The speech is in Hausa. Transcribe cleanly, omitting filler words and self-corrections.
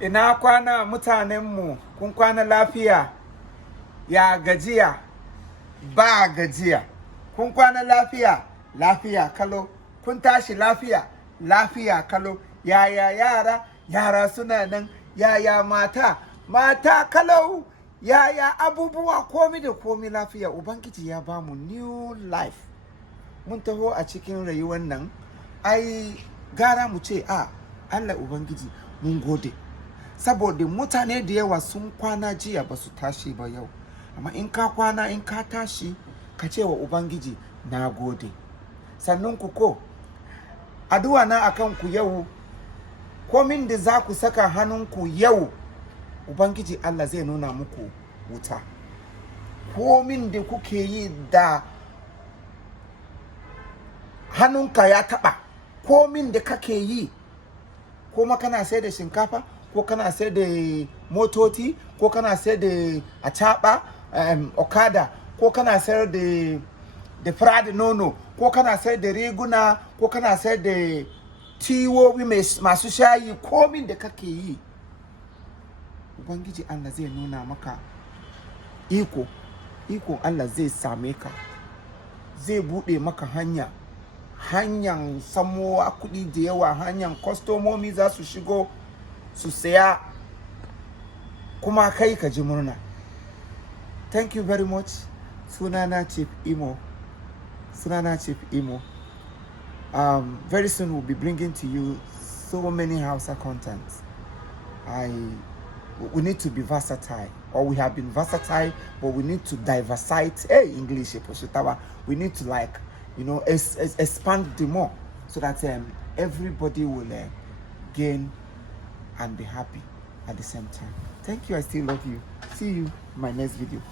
Ina kwana mutanenmu, kun kwana lafiya? Ya gajiya? Ba gajiya. Kun kwana lafiya? Lafiya kalo. Kun tashi lafiya? Lafiya kalo. Yaya yara? Yara suna nan. Yaya mata? Mata kalau. Yaya abubuwa komi da komi lafiya. Ubangiji ya bamu new life. Mun taho a cikin rayuwar nan. Ai gara mu ce Allah Ubangiji mun gode. Saboda mutane da yawa sun kwana jiya ba su tashi ba yau. Amma in ka kwana in ka tashi ka ce wa Ubangiji na gode. Sannan ku ko addu'a na akan ku yau, komin da za ku saka hannunku yau Ubangiji Allah zai nuna muku wuta. Komin da kuke yi da hannunka ya taba, komin da kake yi, kuma kana sai da shinkafa, ko kana sai da motoci, ko kana sai da acaba, okada, ko kana sai da fura da nono, ko kana sai da riguna, ko kana sai da tiwowi masu shayi, komin da kake yi Ubangiji Allah zai nuna maka iko Allah zai same ka, zai bude maka hanyar samowa kuɗi da yawa, hanyar kwastomomi za su shigo su saya, kuma kai ka ji murna. Thank you very much. Sunana Chief Imo. Very soon we'll be bringing to you so many Hausa contents. We need to be versatile, or we have been versatile, but we need to diversify. English, we need to expand the more, so that everybody will gain and be happy at the same time. Thank you. I still love you. See you in my next video.